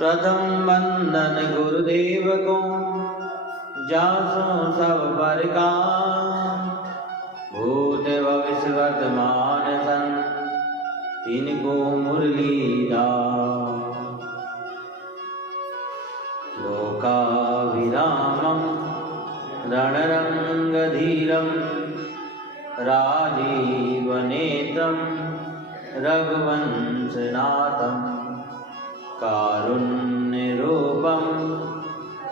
प्रथम बंदन गुरुदेव को, जासो सब प्रकार। भूत भविष्य वर्तमान सन, तिनको मुरलीधर। लोकाभिरामं रणरंगधीरं, राजीवनेत्रं रघुवंशनाथं। कारुण्यरूपं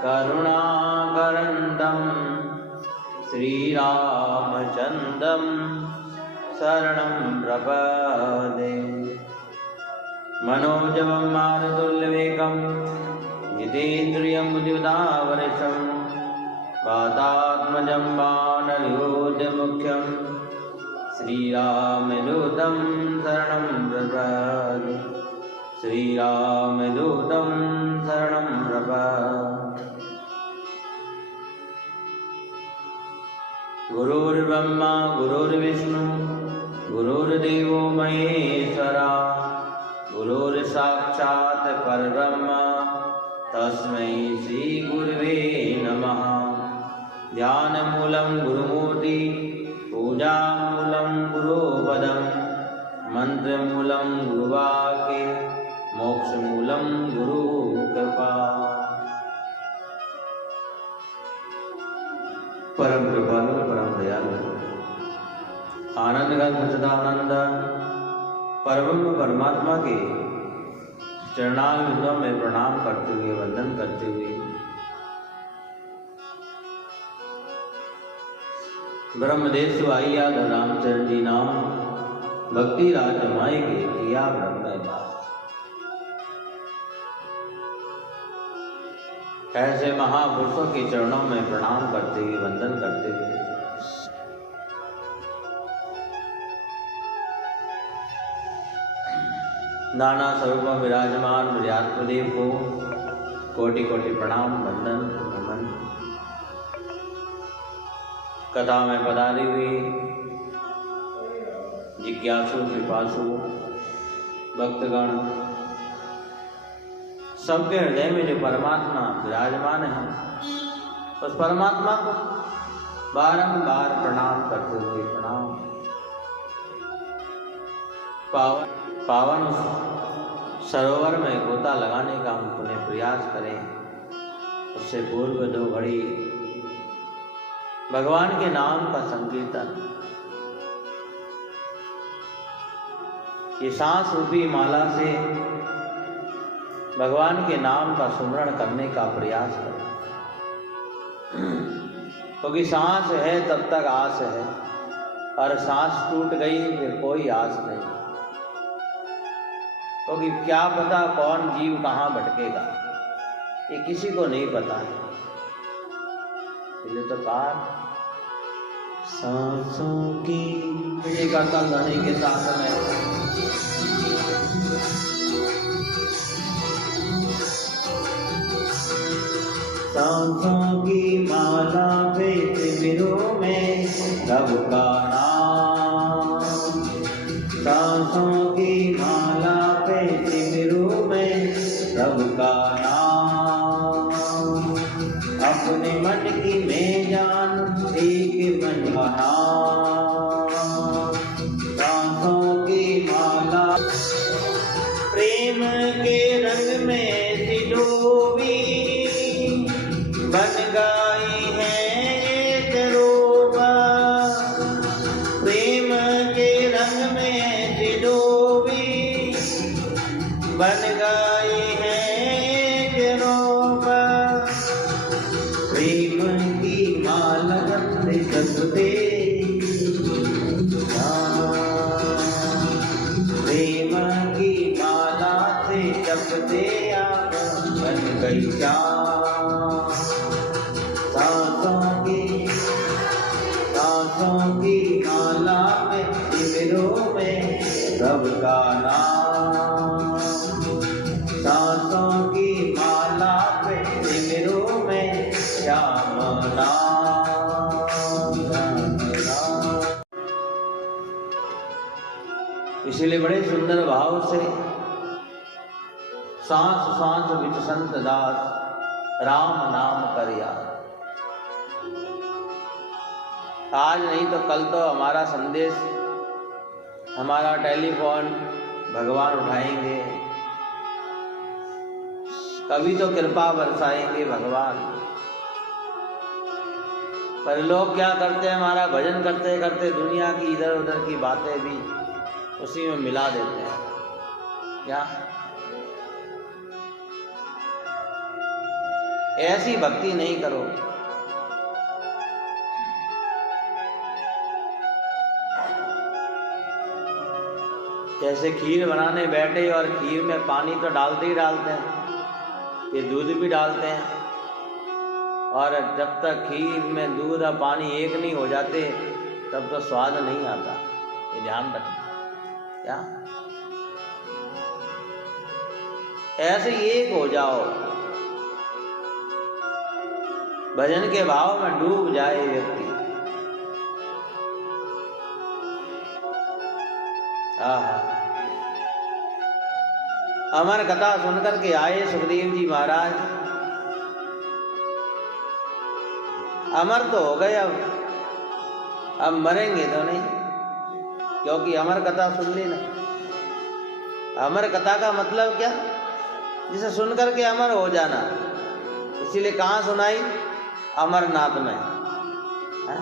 करुणाकरन्दं, श्रीरामचन्द्रं शरणं प्रपद्ये। मनोजवं मारुतुल्यवेगं, जितेन्द्रियं बुद्धिमतावरिष्ठं। वातात्मजं वानरयोधमुख्यं, श्रीरामदूतं शरणं प्रपद्ये। श्रीरामदूतं शरणं प्रपद्ये। गुरुर्ब्रह्मा गुरुर्विष्णु गुरुर्देवो महेश्वरा। गुरुर्साक्षात् परब्रह्म, तस्मै श्री गुरुवे नमः। ध्यानमूलं गुरुमूर्ति, पूजामूलं गुरुपदं। मंत्रमूलं गुरुवाक्य, मोक्षमूलं गुरुकृपा। परम कृपालु परम दयालु आनंद घन सच्चिदानंद परब्रह्म परमात्मा के चरणारविंदों में प्रणाम करते हुए, वंदन करते हुए, ब्रह्मदेव आइया रामचंद्र जी नाम भक्ति राज माई के किया ब्रह्म बात। ऐसे महापुरुषों के चरणों में प्रणाम करते हुए, वंदन करते हुए, नाना स्वरूपों विराजमान विराटदेव को कोटि कोटि प्रणाम, वंदन, नमन। कथा में पधारी हुई जिज्ञासु, पिपासु, भक्तगण, सबके हृदय में जो परमात्मा विराजमान है, उस परमात्मा को बारंबार प्रणाम करते हुए, प्रणाम। पावन सरोवर में गोता लगाने का हम पुनः प्रयास करें। उससे पूर्व 2 घड़ी भगवान के नाम का संकीर्तन, ये सांस रूपी माला से भगवान के नाम का सुमरण करने का प्रयास करें। क्योंकि सांस है तब तक आस है, और सांस टूट गई फिर कोई आस नहीं। क्योंकि क्या पता कौन जीव कहाँ भटकेगा, ये किसी को नहीं पता है। इसलिए तो कहा सांसों की विजय का तल धनी के साथ में सांसों की माला पे तिमिरों में रब का नाम। सांसों की माला पे तिमिरों में रब का नाम। अपने मन की मैं जान एक मन बना। सांसों की माला प्रेम के रंग में सिडोवी बन गई है एक रोबा। प्रेम के रंग में सिडोवी बन गई है एक रोबा। प्रेम की माला से जपते, प्रेम की माला से जपते आप बन गई जान। सांसों की माला में तिमिरों में रब का नाम। सांसों की माला पे तिमिरों में श्याम नाम। इसीलिए बड़े सुंदर भाव से सांस सांस विच संत दास, राम नाम कर याद। आज नहीं तो कल तो हमारा संदेश, हमारा टेलीफोन भगवान उठाएंगे, कभी तो कृपा बरसाएंगे भगवान। पर लोग क्या करते हैं, हमारा भजन करते करते दुनिया की इधर उधर की बातें भी उसी में मिला देते हैं। क्या ऐसी भक्ति नहीं करो। जैसे खीर बनाने बैठे और खीर में पानी तो डालते ही डालते हैं, ये दूध भी डालते हैं, और जब तक खीर में दूध और पानी एक नहीं हो जाते तब तो स्वाद नहीं आता। ये ध्यान रखना। क्या ऐसे एक हो जाओ, भजन के भाव में डूब जाए व्यक्ति। अमर कथा सुनकर के आए सुखदेव जी महाराज। अमर तो हो गए, अब मरेंगे तो नहीं, क्योंकि अमर कथा सुन ली ना। अमर कथा का मतलब क्या? जिसे सुनकर के अमर हो जाना। इसीलिए कहाँ सुनाई? अमरनाथ में। है?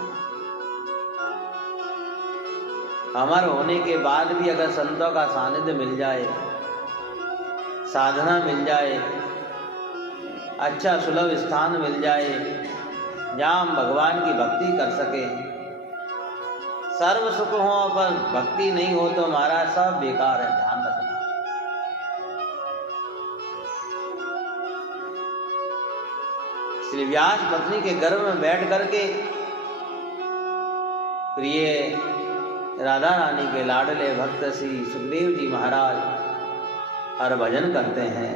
अमर होने के बाद भी अगर संतों का सानिध्य मिल जाए, साधना मिल जाए, अच्छा सुलभ स्थान मिल जाए जहाँ हम भगवान की भक्ति कर सके, सर्व सुख हो पर भक्ति नहीं हो तो महाराज सब बेकार है। ध्यान रखना। श्री व्यास पत्नी के गर्भ में बैठ करके प्रिय राधा रानी के लाडले भक्त श्री सुखदेव जी महाराज हर भजन करते हैं,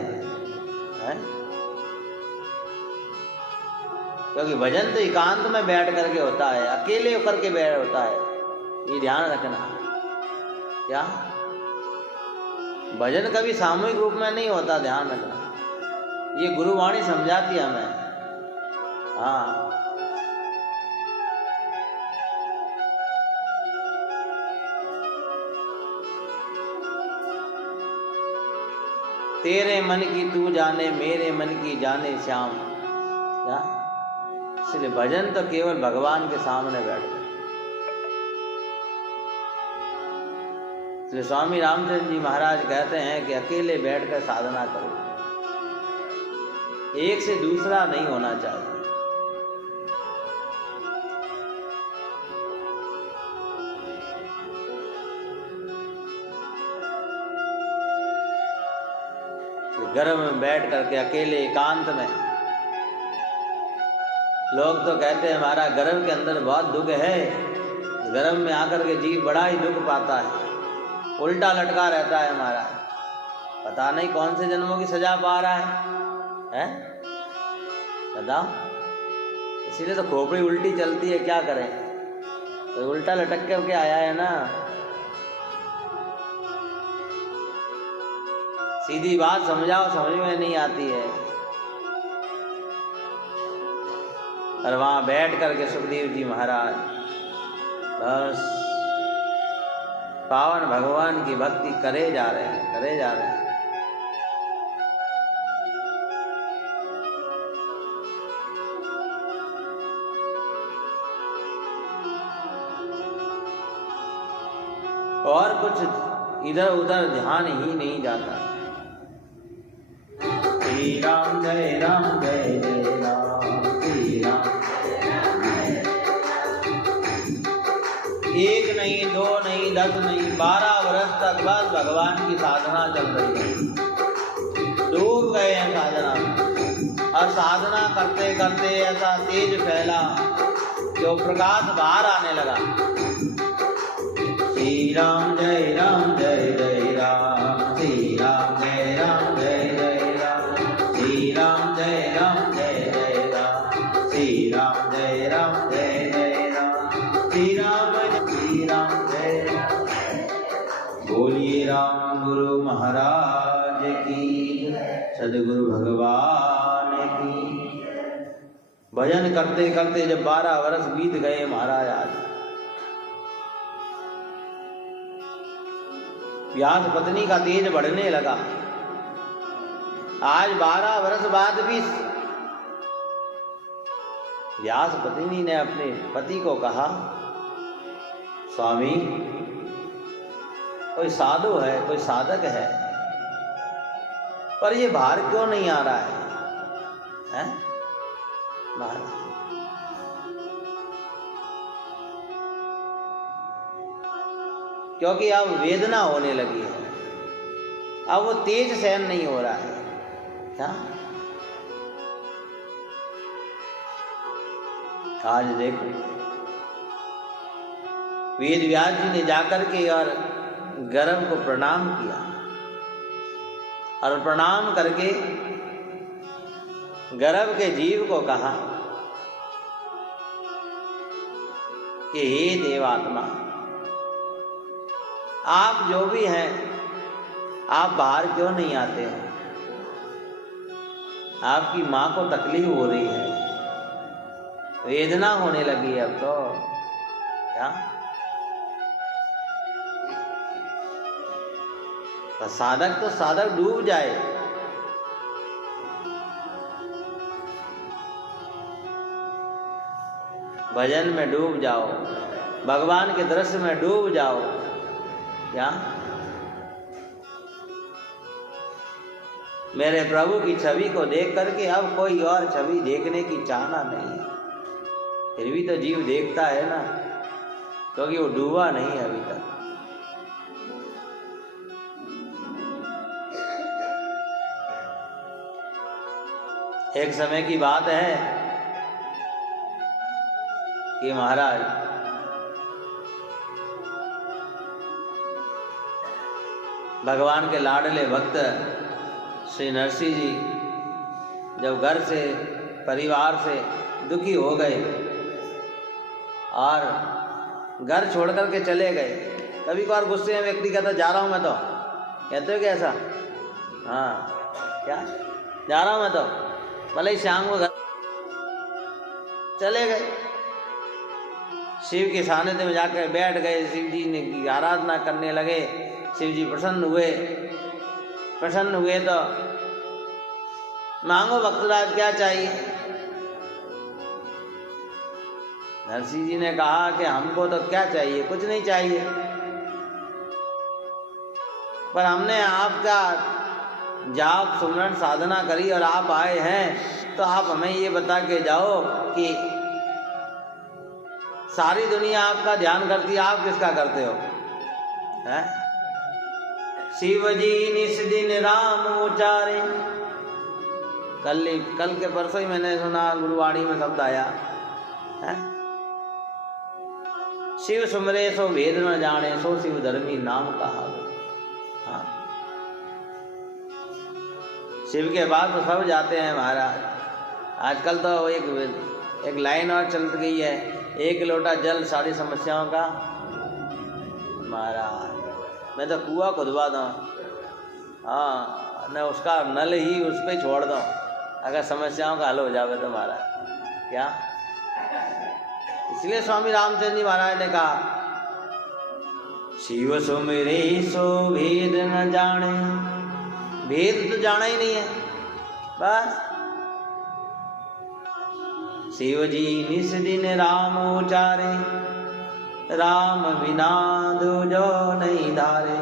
है? क्योंकि भजन तो एकांत में बैठ करके होता है, अकेले होकर के बैठ होता है। ये ध्यान रखना। क्या भजन कभी सामूहिक रूप में नहीं होता, ध्यान रखना। ये गुरुवाणी समझाती है हमें। हाँ, तेरे मन की तू जाने, मेरे मन की जाने श्याम। क्या इसलिए भजन तो केवल भगवान के सामने बैठ कर। इसलिए स्वामी रामचंद्र जी महाराज कहते हैं कि अकेले बैठकर साधना करो, एक से दूसरा नहीं होना चाहिए। गर्भ में बैठ करके अकेले एकांत में, लोग तो कहते हैं हमारा गर्भ के अंदर बहुत दुख है, गर्भ में आकर के जीव बड़ा ही दुख पाता है, उल्टा लटका रहता है हमारा, पता नहीं कौन से जन्मों की सजा पा रहा है? बताओ। इसीलिए तो खोपड़ी उल्टी चलती है, क्या करें? तो उल्टा लटक करके आया है ना। सीधी बात समझाओ, समझ में नहीं आती है। और वहां बैठ करके सुखदेव जी महाराज बस पावन भगवान की भक्ति करे जा रहे हैं, करे जा रहे हैं। और कुछ इधर उधर ध्यान ही नहीं जाता। श्री राम जय राम जय जय राम, श्री राम। एक नहीं, दो नहीं, 10 नहीं, 12 वर्ष तक बस भगवान की साधना चल रही है। डूब गए हैं साधना में। और साधना करते करते ऐसा तेज फैला जो प्रकाश बाहर आने लगा। श्री राम जय राम जय जय राम, श्री राम जय राम जय जय राम, श्री राम जय राम जय जय राम, श्री राम जय राम जय जय राम, श्री राम जय राम। बोलिए राम गुरु महाराज की। सदगुरु भगवान की। भजन करते करते जब 12 वर्ष बीत गए महाराज, आज व्यास पत्नी का तेज बढ़ने लगा। आज 12 वर्ष बाद भी व्यास पत्नी ने अपने पति को कहा, स्वामी कोई साधु है, कोई साधक है, पर ये भार क्यों नहीं आ रहा है? महाराज क्योंकि अब वेदना होने लगी है, अब वो तेज सहन नहीं हो रहा है। क्या आज देखो, वेद व्यास जी ने जाकर के और गर्भ को प्रणाम किया, और प्रणाम करके गर्भ के जीव को कहा कि हे देवात्मा, आप जो भी हैं, आप बाहर क्यों नहीं आते हैं? आपकी माँ को तकलीफ हो रही है, वेदना होने लगी है अब तो। क्या तो साधक डूब जाए, भजन में डूब जाओ, भगवान के दृश्य में डूब जाओ। क्या मेरे प्रभु की छवि को देख करके अब कोई और छवि देखने की चाहना नहीं है। फिर भी तो जीव देखता है ना, क्योंकि वो डूबा नहीं है अभी तक। एक समय की बात है कि महाराज भगवान के लाडले भक्त श्री नरसिंह जी जब घर से, परिवार से दुखी हो गए और घर छोड़ करके चले गए। कभी कभार गुस्से में व्यक्ति कहता जा रहा हूँ मैं, तो कहते हो क्या ऐसा? हाँ, क्या जा रहा हूँ मैं, तो भले ही शाम को घर चले गए। शिव के सानिध्य में जाकर बैठ गए, शिव जी ने की आराधना करने लगे। शिव जी प्रसन्न हुए तो मांगो भक्तराज क्या चाहिए? नरसिंह जी ने कहा कि हमको तो क्या चाहिए, कुछ नहीं चाहिए, पर हमने आपका जाप सुमरन साधना करी और आप आए हैं, तो आप हमें ये बता के जाओ कि सारी दुनिया आपका ध्यान करती है, आप किसका करते हो? हैं? शिव जी निस दिन राम उचारे। कल के परसों ही मैंने सुना, गुरुवाणी में शब्द आया है, शिव सुमरे सो भेद न जाने, सो शिव धर्मी नाम कहा। हाँ, शिव के पास तो सब जाते हैं महाराज। आजकल तो एक लाइन और चल गई है, एक लोटा जल सारी समस्याओं का। महाराज मैं तो कुआं खुदवा दूँ, हाँ, न उसका नल ही उस पर छोड़ दूँ, अगर समस्याओं का हल हो जावे तो महाराज। क्या इसलिए स्वामी रामचंद्र जी महाराज ने कहा, शिव सुमिरे सो भेद न जाने। भेद तो जाना ही नहीं है बस। शिव जी निस दिन राम उचारे, राम बिना दूजो नहीं धारे।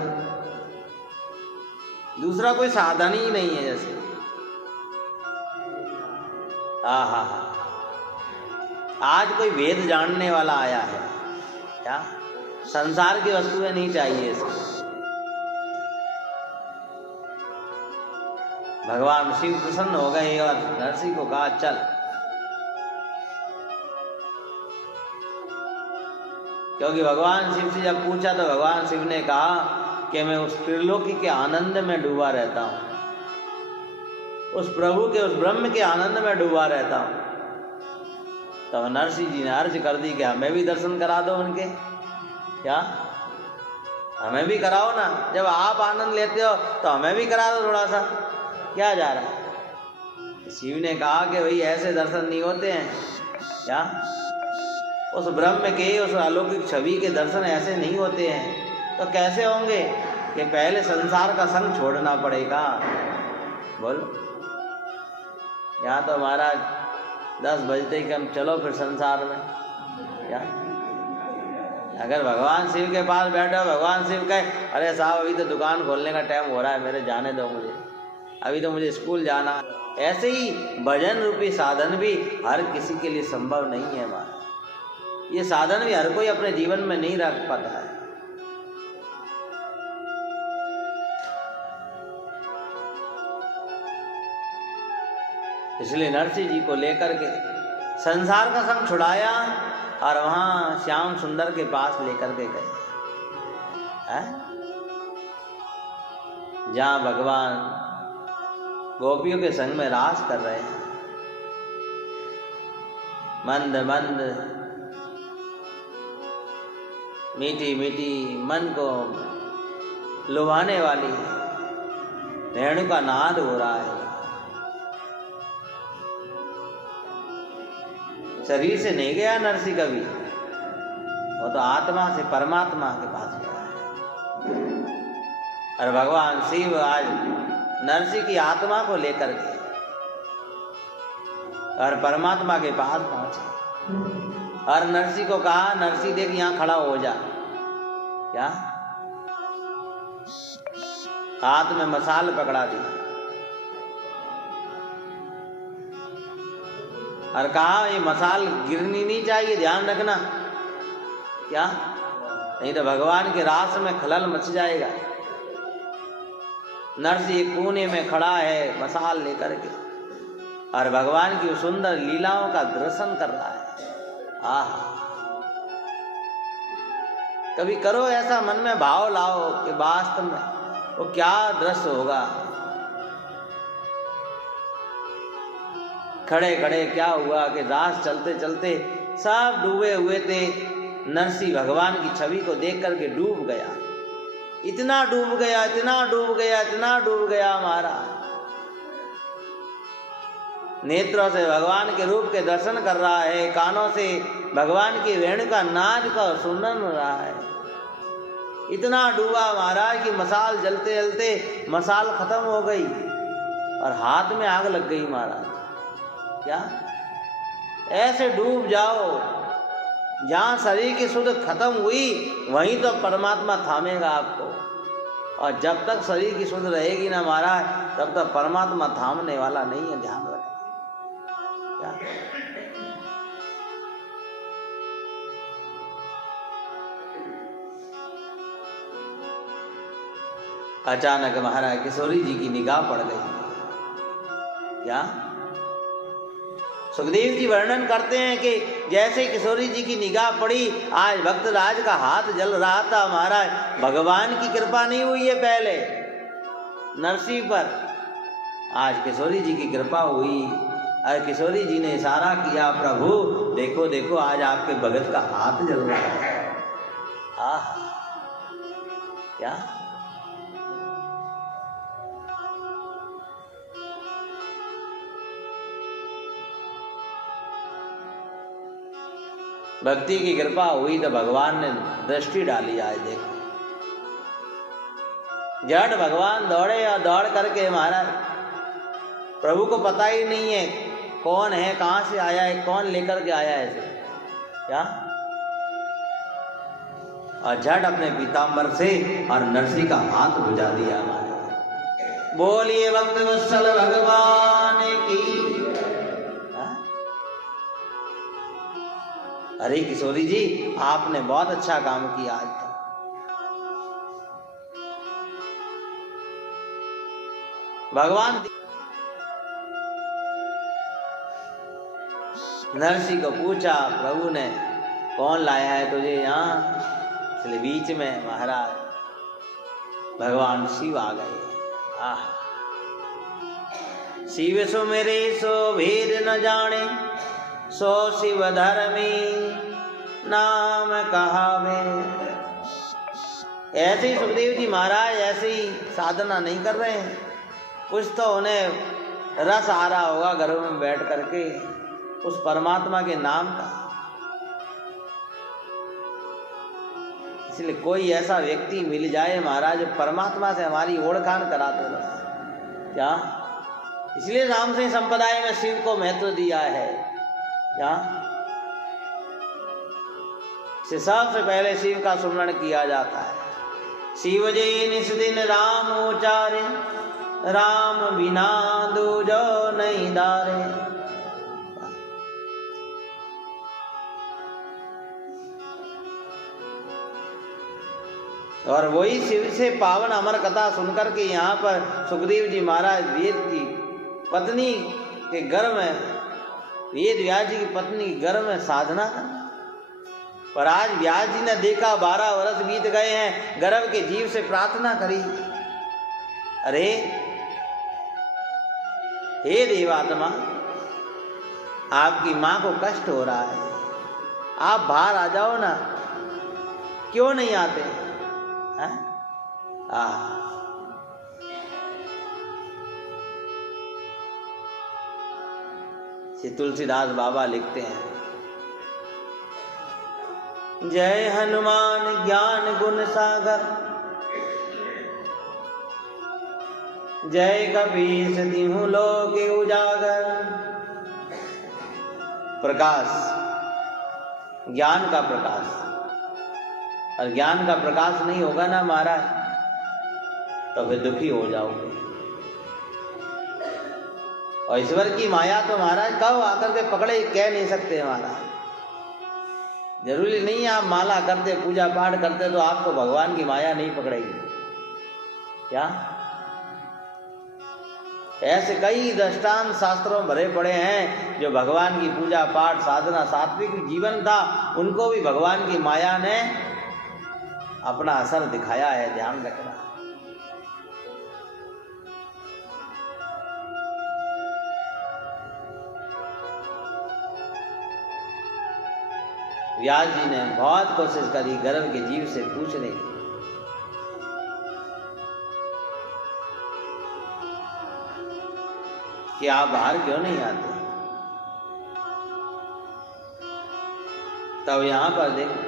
दूसरा कोई साधन ही नहीं है जैसे। आहा, आज कोई वेद जानने वाला आया है क्या? संसार की वस्तुएं नहीं चाहिए इसको। भगवान शिव प्रसन्न हो गए और नरसिंह को कहा चल। क्योंकि भगवान शिव से जब पूछा तो भगवान शिव ने कहा कि मैं उस त्रिलोकी के आनंद में डूबा रहता हूँ, उस प्रभु के, उस ब्रह्म के आनंद में डूबा रहता हूँ। तब नरसिंह जी ने अर्ज कर दी कि हमें भी दर्शन करा दो उनके। क्या हमें भी कराओ ना, जब आप आनंद लेते हो तो हमें भी करा दो थोड़ा सा। क्या जा रहा है? शिव ने कहा कि भाई ऐसे दर्शन नहीं होते हैं क्या? उस ब्रह्म के, उस अलौकिक छवि के दर्शन ऐसे नहीं होते हैं। तो कैसे होंगे? कि पहले संसार का संग छोड़ना पड़ेगा। बोलो, यहाँ तो महाराज 10 बजते ही हम चलो फिर संसार में क्या? अगर भगवान शिव के पास बैठो, भगवान शिव कहे अरे साहब अभी तो दुकान खोलने का टाइम हो रहा है, मेरे जाने दो, मुझे अभी तो मुझे स्कूल जाना। ऐसे ही भजन रूपी साधन भी हर किसी के लिए संभव नहीं है महाराज। ये साधन भी हर कोई अपने जीवन में नहीं रख पाता है। इसलिए नरसिंह जी को लेकर के संसार का संग छुड़ाया और वहां श्याम सुंदर के पास लेकर के गए, जहां भगवान गोपियों के संग में रास कर रहे हैं। मंद मंद मीठी मीठी मन को लुभाने वाली रेणु का नाद हो रहा है। शरीर से नहीं गया नरसिंह कभी, वो तो आत्मा से परमात्मा के पास गया है। और भगवान शिव आज नरसिंह की आत्मा को लेकर के और परमात्मा के पास पहुंचे और नरसिंह को कहा, नरसिंह देख यहाँ खड़ा हो जा। क्या? हाथ में मसाल पकड़ा दी और कहा ये मसाल गिरनी नहीं चाहिए, ध्यान रखना। क्या? नहीं तो भगवान के रास में खलल मच जाएगा। नरसिंह कोने में खड़ा है मसाल लेकर के और भगवान की सुंदर लीलाओं का दर्शन कर रहा है। आह, कभी करो ऐसा, मन में भाव लाओ कि वास्तव में वो क्या दृश्य होगा। खड़े खड़े क्या हुआ कि रास चलते चलते सब डूबे हुए थे। नरसिंह भगवान की छवि को देख करके डूब गया, इतना डूब गया, इतना डूब गया, इतना डूब गया महाराज। नेत्रों से भगवान के रूप के दर्शन कर रहा है, कानों से भगवान की वेणु का नाद का सुन रहा है। इतना डूबा महाराज कि मसाल जलते जलते मसाल खत्म हो गई और हाथ में आग लग गई महाराज। क्या? ऐसे डूब जाओ, जहां शरीर की सुध खत्म हुई वहीं तो परमात्मा थामेगा आपको। और जब तक शरीर की सुध रहेगी ना महाराज, तब तक परमात्मा थामने वाला नहीं है, ध्यान रखना। क्या? अचानक महाराज किशोरी जी की निगाह पड़ गई। क्या? सुखदेव जी वर्णन करते हैं कि जैसे किशोरी जी की निगाह पड़ी, आज भक्तराज का हाथ जल रहा था महाराज। भगवान की कृपा नहीं हुई है पहले नरसिंह पर, आज किशोरी जी की कृपा हुई। और किशोरी जी ने इशारा किया, प्रभु देखो देखो आज आपके भगत का हाथ जल रहा है। आह, क्या? भक्ति की कृपा हुई तो भगवान ने दृष्टि डाली। आज देखो, जड़ भगवान दौड़े और दौड़ करके महाराज प्रभु को पता ही नहीं है कौन है, कहां से आया है, कौन लेकर के आया है इसे। क्या? और झट अपने पीताम्बर से और नरसिंह का हाथ बुझा दिया महाराज। बोलिए भक्त वत्सल भगवान की। अरे किशोरी जी, आपने बहुत अच्छा काम किया आज तक। भगवान नरसिंह को पूछा प्रभु ने, कौन लाया है तुझे यहाँ? इसलिए बीच में महाराज भगवान शिव आ गए। आह, शिव सो मेरे सो भेद न जाने, सो शिव धर्मी नाम कहावे। ऐसे ही सुखदेव जी महाराज ऐसे ही साधना नहीं कर रहे हैं, कुछ तो उन्हें रस आ रहा होगा गर्भ में बैठ करके उस परमात्मा के नाम का। इसलिए कोई ऐसा व्यक्ति मिल जाए महाराज, परमात्मा से हमारी ओळखान करा दो बस। क्या? इसलिए राम सिंह संप्रदाय में शिव को महत्व दिया है। क्या? सबसे पहले शिव का सुमरण किया जाता है। शिव जी निस दिन राम उचारे, राम बिना दूजो नहीं दारे। और वही शिव से पावन अमर कथा सुनकर के यहाँ पर सुखदेव जी महाराज वेद की पत्नी के गर्भ में, वेद व्यास जी की पत्नी के गर्भ में साधना कर। पर आज व्यास जी ने देखा 12 वर्ष बीत गए हैं, गर्भ के जीव से प्रार्थना करी, अरे हे देवात्मा, आपकी मां को कष्ट हो रहा है, आप बाहर आ जाओ ना, क्यों नहीं आते? श्री तुलसीदास बाबा लिखते हैं, जय हनुमान ज्ञान गुण सागर, जय कपीस तिहु लोक उजागर। प्रकाश, ज्ञान का प्रकाश, और ज्ञान का प्रकाश नहीं होगा ना महाराज तो फिर दुखी हो जाओगे। और ईश्वर की माया तो महाराज कब आकर के पकड़े कह नहीं सकते महाराज। जरूरी नहीं आप माला करते, पूजा पाठ करते तो आपको भगवान की माया नहीं पकड़ेगी। क्या? ऐसे कई दृष्टांत शास्त्रों भरे पड़े हैं जो भगवान की पूजा पाठ साधना सात्विक जीवन था, उनको भी भगवान की माया ने अपना असर दिखाया है, ध्यान रखना। व्यास जी ने बहुत कोशिश करी गर्भ के जीव से पूछने की, कि आप बाहर क्यों नहीं आते? तब यहां पर देखो,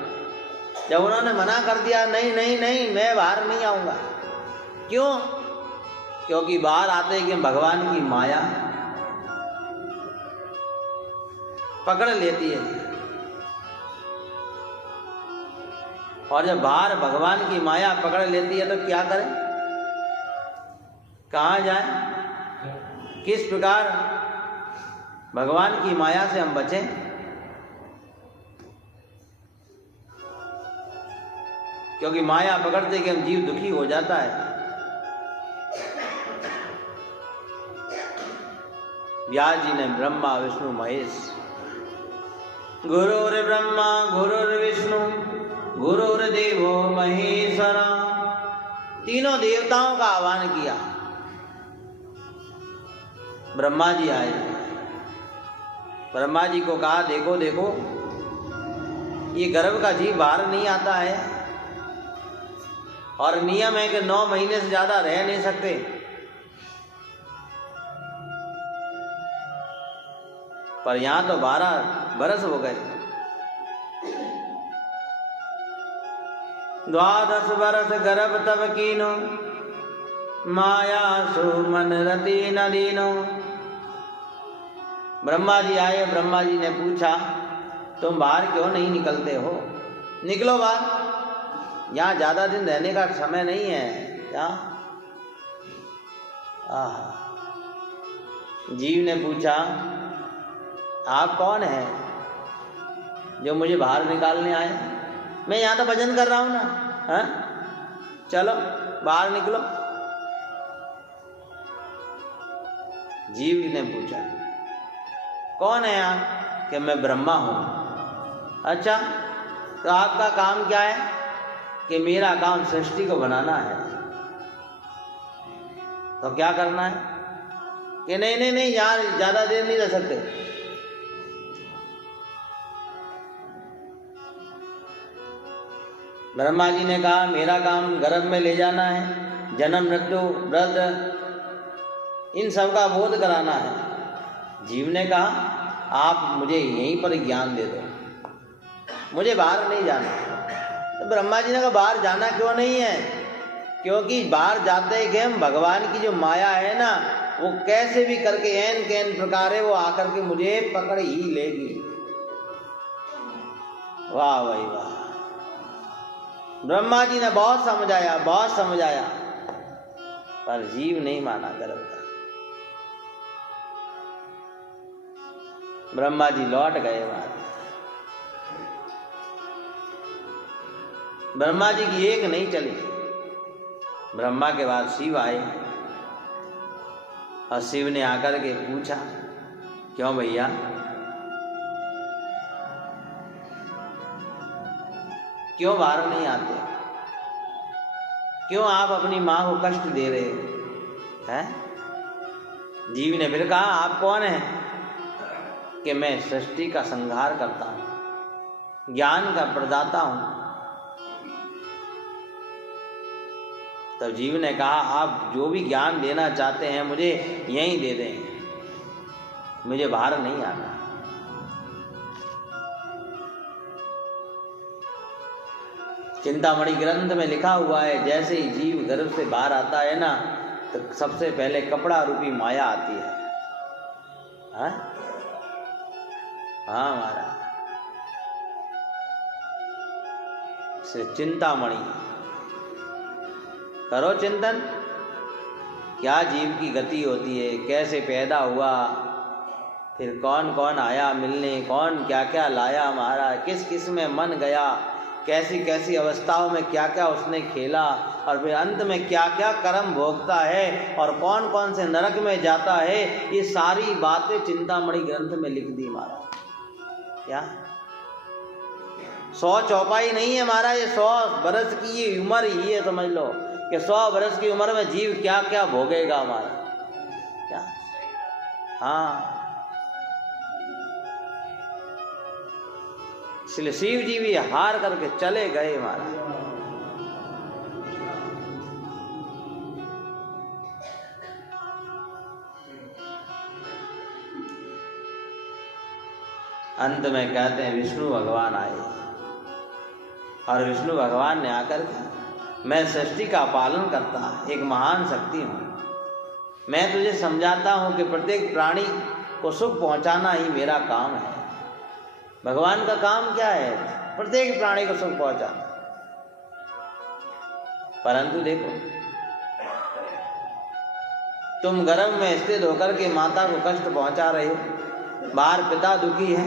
जब उन्होंने मना कर दिया, नहीं नहीं नहीं मैं बाहर नहीं आऊंगा। क्यों? क्योंकि बाहर आते कि भगवान की माया पकड़ लेती है, और जब बाहर भगवान की माया पकड़ लेती है तो क्या करें? कहाँ जाएं? किस प्रकार भगवान की माया से हम बचें? क्योंकि माया पकड़ते कि हम जीव दुखी हो जाता है। व्यास जी ने ब्रह्मा विष्णु महेश, गुरुर् ब्रह्मा गुरुर्विष्णु गुरुर्देवो महेश्वरा, तीनों देवताओं का आह्वान किया। ब्रह्मा जी आए, ब्रह्मा जी को कहा, देखो देखो ये गर्भ का जीव बाहर नहीं आता है, और नियम है कि 9 महीने से ज्यादा रह नहीं सकते। पर यहां तो 12 बरस हो गए। 12 बरस गर्भ तब कीनो, माया सु मन रति न दीनो। ब्रह्मा जी आए, ब्रह्मा जी ने पूछा, तुम बाहर क्यों नहीं निकलते हो? निकलो बाहर, यहाँ ज्यादा दिन रहने का समय नहीं है। क्या? जीव ने पूछा, आप कौन हैं जो मुझे बाहर निकालने आए? मैं यहाँ तो भजन कर रहा हूँ ना। हाँ, चलो बाहर निकलो। जीव ने पूछा, कौन है आप? कि मैं ब्रह्मा हूँ। अच्छा, तो आपका काम क्या है? कि मेरा काम सृष्टि को बनाना है। तो क्या करना है? कि नहीं नहीं नहीं, यार ज्यादा देर नहीं रह सकते। ब्रह्मा जी ने कहा, मेरा काम गर्भ में ले जाना है, जन्म मृत्यु वृद्ध इन सब का बोध कराना है। जीव ने कहा आप मुझे यहीं पर ज्ञान दे दो, मुझे बाहर नहीं जाना। तो ब्रह्मा जी ने कहा बाहर जाना क्यों नहीं है? क्योंकि बाहर जाते ही कि हम भगवान की जो माया है ना, वो कैसे भी करके ऐन कैन प्रकार है वो आकर के मुझे पकड़ ही लेगी। वाह भाई वाह, ब्रह्मा जी ने बहुत समझाया, पर जीव नहीं माना गर्व का। ब्रह्मा जी लौट गए वहां। ब्रह्मा जी की एक नहीं चली। ब्रह्मा के बाद शिव आए और शिव ने आकर के पूछा क्यों भैया, क्यों बाहर नहीं आते, क्यों आप अपनी मां को कष्ट दे रहे हैं? जीव ने फिर कहा आप कौन हैं कि मैं सृष्टि का संहार करता हूं, ज्ञान का प्रदाता हूं। तब जीव ने कहा आप जो भी ज्ञान देना चाहते हैं मुझे यहीं दे दें, मुझे बाहर नहीं आना। चिंतामणि ग्रंथ में लिखा हुआ है जैसे ही जीव गर्भ से बाहर आता है ना, तो सबसे पहले कपड़ा रूपी माया आती है। हाँ महाराज, से चिंतामणि करो चिंतन, क्या जीव की गति होती है, कैसे पैदा हुआ, फिर कौन कौन आया मिलने, कौन क्या क्या लाया महाराज, किस किस में मन गया, कैसी कैसी अवस्थाओं में क्या क्या उसने खेला, और फिर अंत में क्या क्या कर्म भोगता है और कौन कौन से नरक में जाता है, ये सारी बातें चिंतामणि ग्रंथ में लिख दी महाराज। क्या 100 चौपाई नहीं है महाराज, ये 100 बरस की ये उम्र ही है, समझ लो कि 100 बरस की उम्र में जीव क्या क्या भोगेगा हमारा। क्या? हाँ, इसलिए शिव जी भी हार करके चले गए महाराज। अंत में कहते हैं विष्णु भगवान आए और विष्णु भगवान ने आकर के मैं सृष्टि का पालन करता एक महान शक्ति हूँ, मैं तुझे समझाता हूँ कि प्रत्येक प्राणी को सुख पहुँचाना ही मेरा काम है। भगवान का काम क्या है? प्रत्येक प्राणी को सुख पहुँचाना। परंतु देखो, तुम गर्भ में स्थित होकर के माता को कष्ट पहुँचा रहे हो, बाहर पिता दुखी है,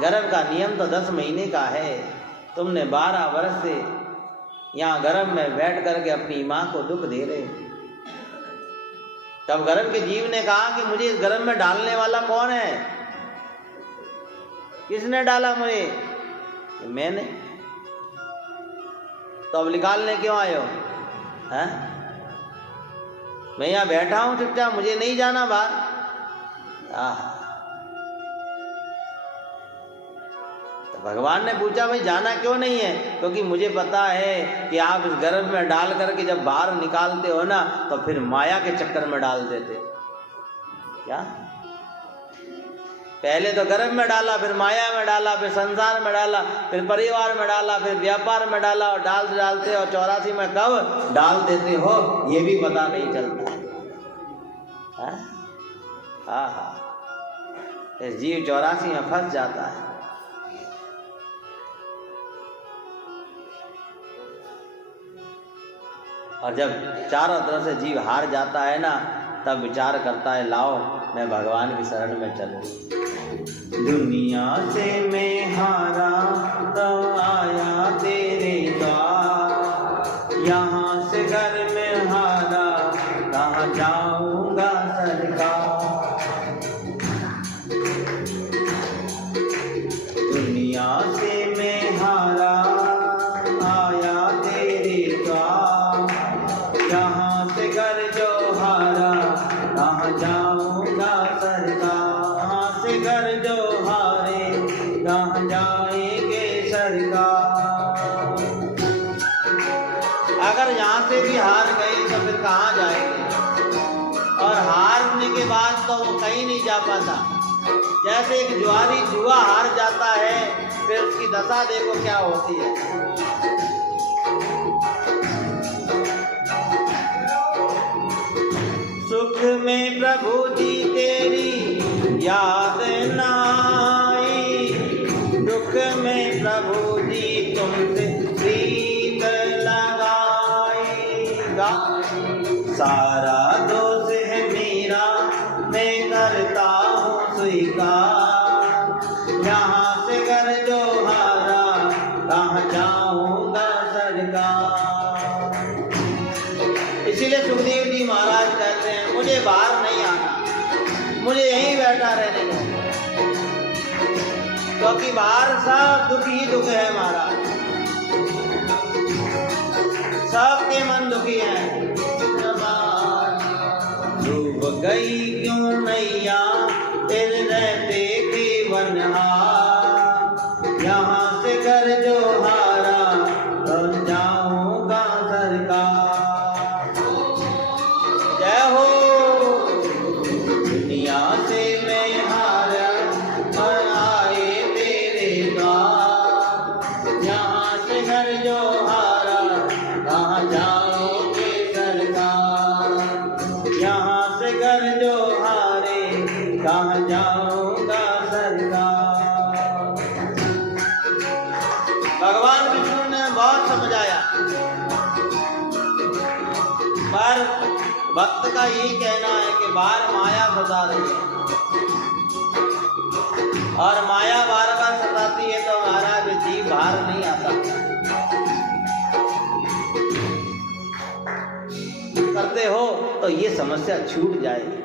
गर्भ का नियम तो 10 महीने का है, तुमने 12 वर्ष से यहाँ गर्भ में बैठ करके अपनी माँ को दुख दे रहे हो। तब गर्भ के जीव ने कहा कि मुझे इस गर्भ में डालने वाला कौन है? किसने डाला मुझे? मैंने। तो अब निकालने क्यों आए हो? हैं? मैं यहाँ बैठा हूँ चुपचाप, मुझे नहीं जाना बाहर। भगवान ने पूछा भाई जाना क्यों नहीं है? क्योंकि मुझे पता है कि आप इस गर्भ में डाल करके जब बाहर निकालते हो ना, तो फिर माया के चक्कर में डाल देते। क्या? पहले तो गर्भ में डाला, फिर माया में डाला, फिर संसार में डाला, फिर परिवार में डाला, फिर व्यापार में डाला, और डालते और 84 में कब डाल देते हो ये भी पता नहीं चलता। हाँ, फिर जीव 84 में फंस जाता है। और जब चारों तरफ से जीव हार जाता है ना, तब विचार करता है लाओ मैं भगवान की शरण में चलूं। दुनिया से मैं हारा तो आया तेरे द्वार, यहाँ से घर में हारा कहाँ जाऊंगा सरकार। दुनिया से मैं हारा आया तेरे द्वार, यहाँ से घर जो हारा कहाँ जाऊंगा सरकार। यहाँ से घर जो हारे कहाँ जाएंगे सरकार। अगर यहाँ से भी हार गए तो फिर कहाँ जाएंगे? और हार आज तो वो कहीं नहीं जा पाता। जैसे एक जुआरी जुआ हार जाता है, फिर उसकी दशा देखो क्या होती है। सुख में प्रभु जी तेरी याद नाई, दुख में प्रभु जी तुमसे प्रीत लगाएगा। सारा दोष है मेरा, मैं करता हूँ स्वीकार, यहाँ से घर जो हारा कहाँ जाऊँगा सरकार। इसीलिए सुखदेव जी महाराज कहते हैं मुझे बाहर नहीं आना, मुझे यहीं बैठा रहने दो, क्योंकि बाहर सब दुख ही दुख है महाराज, सबके मन दुखी हैं। डूब गई क्यों नैया तेरे रहते के बनहार, यहाँ से घर जो हारा तो जाऊंगा सरकार। जय हो दुनिया से मैं हारा और आए तेरे द्वार, यहाँ से घर जो हारा कहाँ जाओगे सरकार, यहाँ से घर जो हारे कहाँ जाऊंगा सरकार। भगवान विष्णु ने बहुत समझाया, पर भक्त का यही कहना है कि बार माया सता रही है, और माया बार बार सताती है तो महाराज जीव बाहर नहीं आता। करते हो तो ये समस्या छूट जाएगी।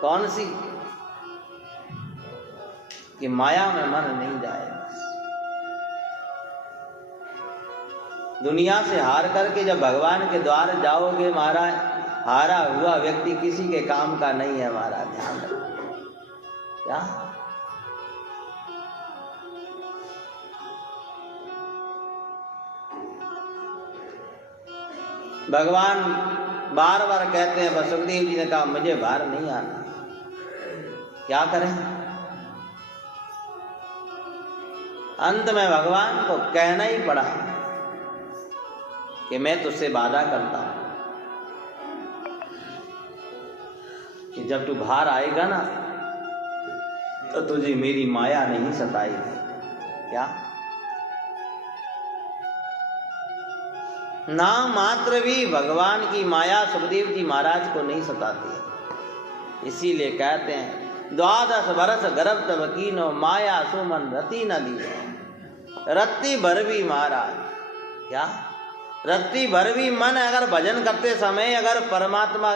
कौन सी? कि माया में मन नहीं जाए। दुनिया से हार करके जब भगवान के द्वार जाओगे महाराज, हारा हुआ व्यक्ति किसी के काम का नहीं है महाराज, ध्यान रखो। क्या भगवान बार बार कहते हैं, बस सुखदेव जी ने कहा मुझे बाहर नहीं आना, क्या करें? अंत में भगवान को कहना ही पड़ा कि मैं तुझसे वादा करता हूं कि जब तू बाहर आएगा ना तो तुझे मेरी माया नहीं सताएगी। क्या? ना मात्र भी भगवान की माया सुखदेव जी महाराज को नहीं सताती है। इसीलिए कहते हैं 12 बरस गर्भ तब कीनो, माया सुमन रति न दी। रत्ती भर भी महाराज, क्या रत्ती भर भी मन अगर भजन करते समय अगर परमात्मा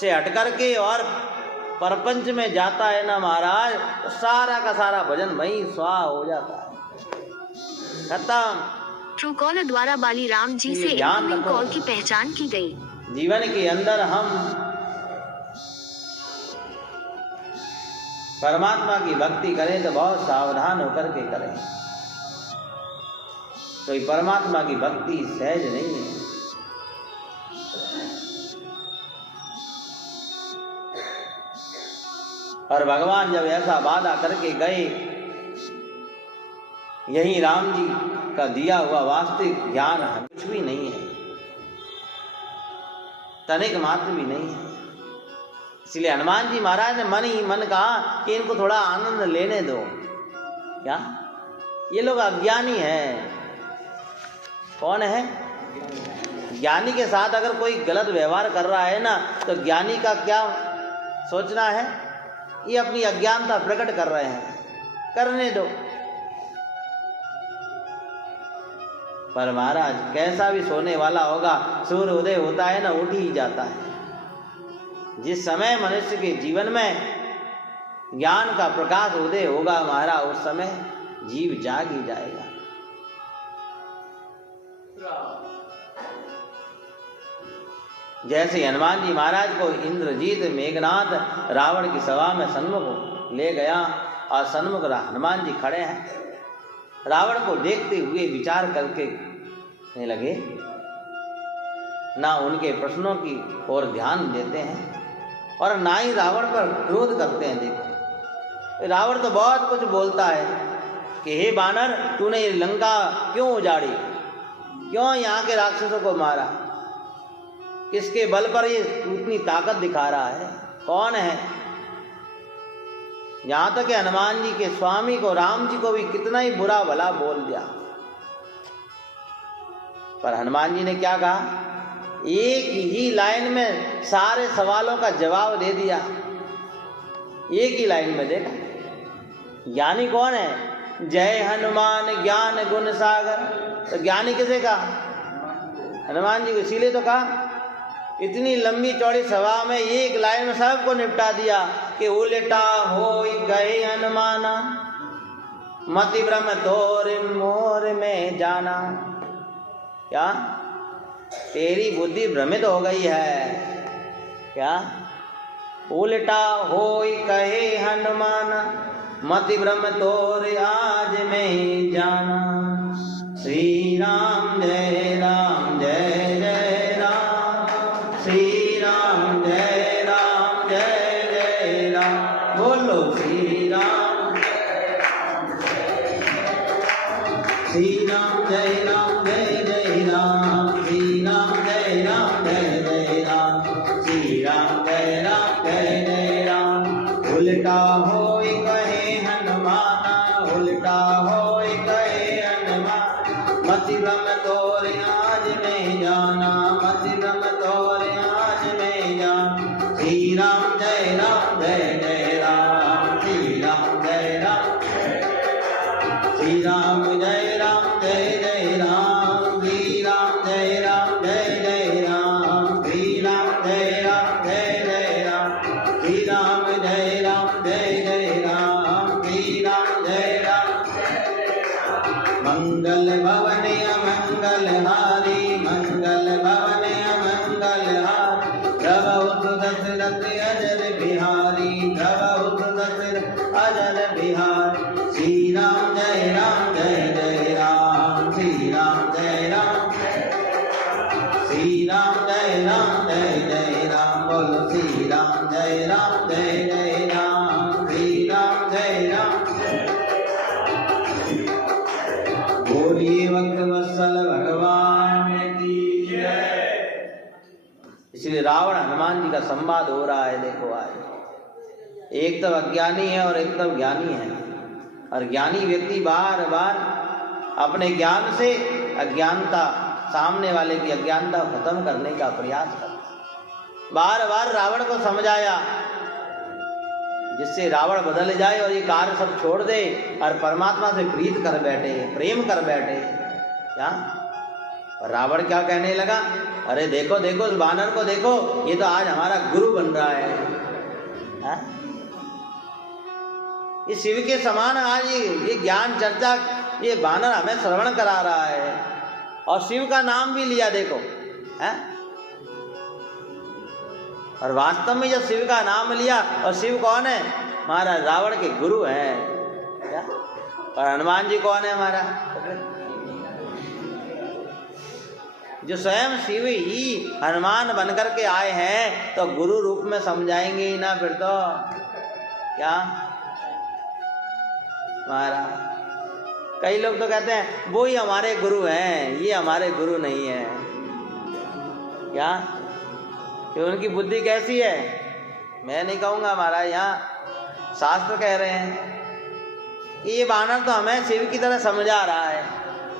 से हट करके और परपंच में जाता है ना महाराज, तो सारा का सारा भजन वहीं स्वाहा हो जाता है, खत्म। ट्रू कॉलर द्वारा बाली राम जी से इनकमिंग कॉल की पहचान की गई। जीवन के अंदर हम परमात्मा की भक्ति करें तो बहुत सावधान होकर के करें, तो परमात्मा की भक्ति सहज नहीं है। और भगवान जब ऐसा वादा करके गए, यही राम जी का दिया हुआ वास्तविक ज्ञान कुछ भी नहीं है, तनिक मात्र भी नहीं है। इसलिए हनुमान जी महाराज ने मन ही मन कहा कि इनको थोड़ा आनंद लेने दो। क्या? ये लोग अज्ञानी हैं। कौन है? ज्ञानी के साथ अगर कोई गलत व्यवहार कर रहा है ना, तो ज्ञानी का क्या सोचना है? ये अपनी अज्ञानता प्रकट कर रहे हैं, करने दो। पर महाराज कैसा भी सोने वाला होगा, सूर्य उदय होता है ना, उठ ही जाता है। जिस समय मनुष्य के जीवन में ज्ञान का प्रकाश उदय होगा महाराज, उस समय जीव जाग ही जाएगा। जैसे हनुमान जी महाराज को इंद्रजीत मेघनाथ रावण की सभा में सन्मुख ले गया, और सन्मुख हनुमान जी खड़े हैं, रावण को देखते हुए विचार करके नहीं लगे, ना उनके प्रश्नों की ओर ध्यान देते हैं, और ना ही रावण पर क्रोध करते हैं। देखो रावण तो बहुत कुछ बोलता है कि हे बानर, तूने ये लंका क्यों उजाड़ी, क्यों यहाँ के राक्षसों को मारा, किसके बल पर ये इतनी ताकत दिखा रहा है, कौन है। यहाँ तक कि हनुमान जी के स्वामी को, राम जी को भी कितना ही बुरा भला बोल दिया। पर हनुमान जी ने क्या कहा, एक ही लाइन में सारे सवालों का जवाब दे दिया, एक ही लाइन में। देखा ज्ञानी कौन है, जय हनुमान ज्ञान गुण सागर। तो ज्ञानी किसे कहा, हनुमान जी को। इसीलिए तो कहा इतनी लंबी चौड़ी सभा में एक लाइन में सबको निपटा दिया कि उल्टा होई गए हनुमाना, मति भ्रम तोर मोर में जाना। क्या तेरी बुद्धि भ्रमित हो गई है क्या, उल्टा होई कहे हनुमाना, मति भ्रम तोर आज में जाना। श्री राम जय राम जय जय राम, श्री राम जय राम जय जय राम। बोलो श्री राम, श्री राम जय राम जय जय राम, श्री राम जय राम जय जय राम, श्री राम जय राम जय जय राम। उल्टा होई कहे हनुमाना, उल्टा होई कहे हनुमान, मति भ्रम तोर आज में जाना, मति भ्रम तोर आज में जाना। श्री राम जय राम जय जय राम, श्री राम जय राम, श्री राम जय राम जय जय राम, श्री राम जय राम जय जय राम, श्री राम जय राम जय जय राम, श्री राम जय राम जय जय राम, श्री राम जय राम। मंगल भवन अमंगल हारी, मंगल भवन अमंगल हारी, प्रभु दशरथ अजर बिहारी, प्रभु दशरथ अजर बिहारी। श्री राम जय राम जय जय राम, श्री राम जय राम, श्री राम जय राम जय जय राम। बोलो श्री राम जय राम जय जय राम, श्री राम जय राम। बोलिए भक्त वत्सल भगवान की जय। इसलिए रावण हनुमान जी का संवाद हो रहा है। देखो आज एक तो अज्ञानी है और एक तो ज्ञानी है, और ज्ञानी व्यक्ति बार बार अपने ज्ञान से अज्ञानता, सामने वाले की अज्ञानता खत्म करने का प्रयास करता है। बार बार रावण को समझाया जिससे रावण बदल जाए और ये कार्य सब छोड़ दे और परमात्मा से प्रीत कर बैठे, प्रेम कर बैठे। क्या और रावण क्या कहने लगा, अरे देखो देखो उस बानर को देखो, ये तो आज हमारा गुरु बन रहा है। ये शिव के समान आज ये ज्ञान चर्चा ये बानर हमें श्रवण करा रहा है, और शिव का नाम भी लिया। देखो है, और वास्तव में जब शिव का नाम लिया, और शिव कौन है, महाराज रावण के गुरु हैं। क्या और हनुमान जी कौन है हमारा, जो स्वयं शिव ही हनुमान बनकर के आए हैं, तो गुरु रूप में समझाएंगे ही ना फिर तो। क्या महाराज कई लोग तो कहते हैं वो ही हमारे गुरु हैं, ये हमारे गुरु नहीं है। क्या कि उनकी बुद्धि कैसी है, मैं नहीं कहूँगा महाराज, यहाँ शास्त्र कह रहे हैं कि ये बानर तो हमें शिव की तरह समझा रहा है,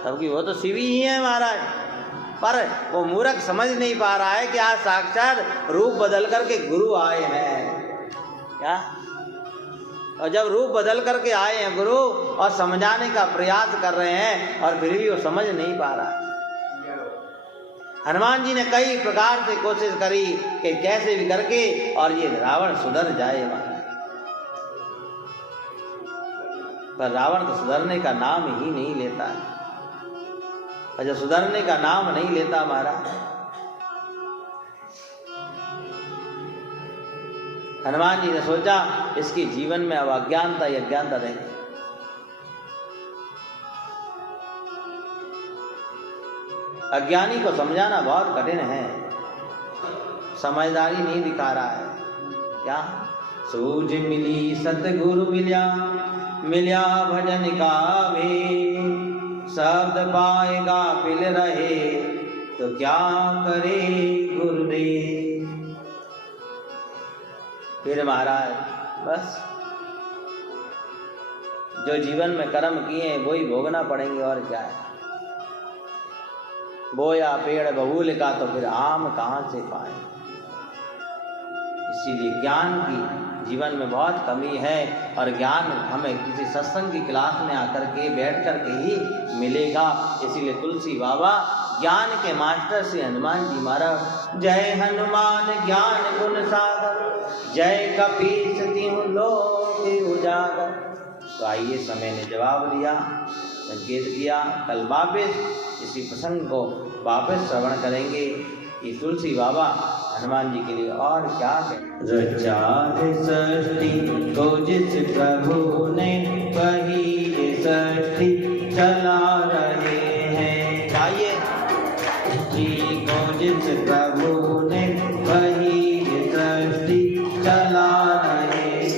सबकी वो तो शिव ही है महाराज, पर वो मूर्ख समझ नहीं पा रहा है कि आज साक्षात रूप बदल करके गुरु आए हैं। क्या और जब रूप बदल करके आए हैं गुरु और समझाने का प्रयास कर रहे हैं, और फिर भी वो समझ नहीं पा रहा है। हनुमान जी ने कई प्रकार से कोशिश करी कि कैसे भी करके और ये रावण सुधर जाए, पर रावण तो सुधरने का नाम ही नहीं लेता है। और जब सुधरने का नाम नहीं लेता महाराज, हनुमान जी ने सोचा इसके जीवन में अब अज्ञानता ही अज्ञानता रहेगी। अज्ञानी को समझाना बहुत कठिन है, समझदारी नहीं दिखा रहा है। क्या? सूझ मिली सतगुरु मिल्या, मिल्या भजन का वे, शब्द पाएगा पिल रहे तो क्या करे गुरुदेव। फिर महाराज बस जो जीवन में कर्म किए हैं वही भोगना पड़ेंगे, और क्या है। बोया पेड़ बबूल का तो फिर आम कहाँ से पाए। इसीलिए ज्ञान की जीवन में बहुत कमी है, और ज्ञान हमें किसी सत्संग की क्लास में आकर के बैठ कर के ही मिलेगा। इसीलिए तुलसी बाबा ज्ञान के मास्टर श्री हनुमान जी महाराज, जय हनुमान ज्ञान गुण सागर, जय कपीस तिहुँ लोक उजागर। तो आइए समय ने जवाब दिया, संकेत किया, कल वापिस इसी प्रसंग को वापस श्रवण करेंगे कि तुलसी बाबा हनुमान जी के लिए और क्या कहते। रचा है सृष्टि को जिस प्रभु ने, वही ये सृष्टि चला रहे हैं। गाइए जी को जिस प्रभु ने, वही ये सृष्टि चला रहे।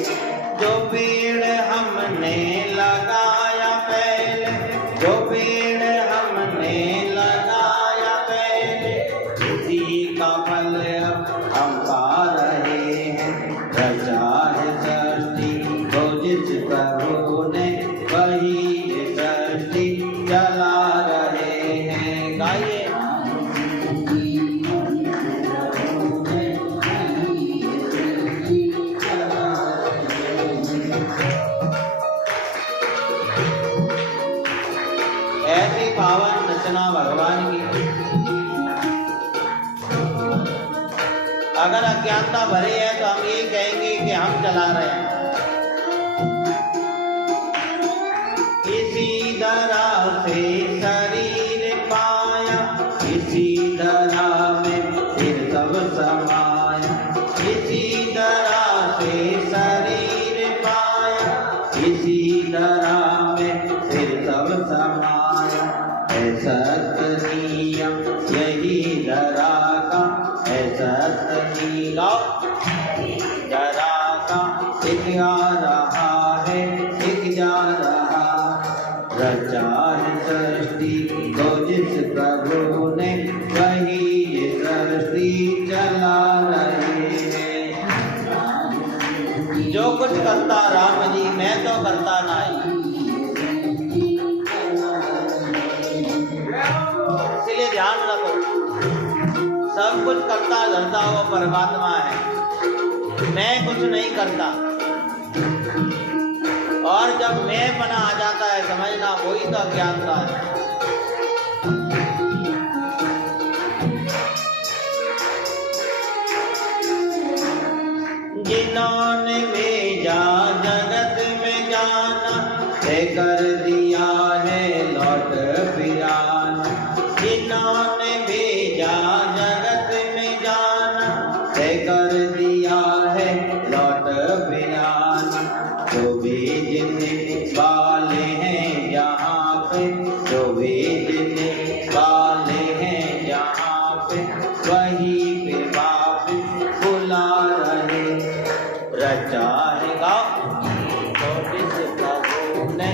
जो पेड़ हमने लगाया पहले, जो पेड़ हमने लगाया पहले, इसी का फल हम पा रहे हैं। रचा है सृष्टि को जिस प्रभु ने, वही ये सृष्टि चला रहे हैं। गाइए ऐसी पावन रचना भगवान की। अगर अज्ञानता भरी है तो हम ये कहेंगे कि हम चला रहे हैं। इसी तरह से शरीर पाया, इसी तरह में फिर सब समाया। इसी तरह से शरीर पाया, इसी तरह में फिर सब समाया। सत्य नियम यही धरा का, है सत्य नियम धरा का। एक आ रहा है, एक जा रहा। रचा है सृष्टि को जिस प्रभु ने, वही ये सृष्टि चला रहे हैं। जो कुछ करता राम जी, मैं तो करता नहीं। इसलिए ध्यान रखो, सब कुछ करता धरता वो परमात्मा है, मैं कुछ नहीं करता। और जब मैं बना आ जाता है समझना वही तो अज्ञानता है। जिन्होंने भेजा जगत में जाना, है कर दिया है लौट फिराना। जिन्होंने भेजा जगत में जाना, है कर दिया है लौट फिराना। जो भेजने वाले हैं यहाँ पे, जो भेजने वाले हैं यहाँ पे, वही पे वापिस बुला रहे। रचा है गाँव तो जिस प्रभु ने,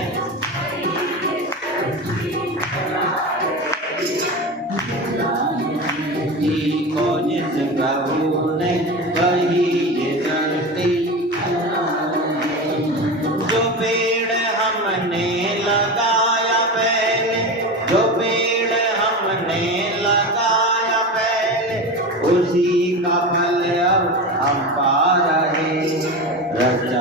को जिस प्रभु ने, वही ये सृष्टि। जो पेड़ हमने लगाया पहले, जो पेड़ हमने लगाया पहले, उसी का फल अब हम पा रहे। रचा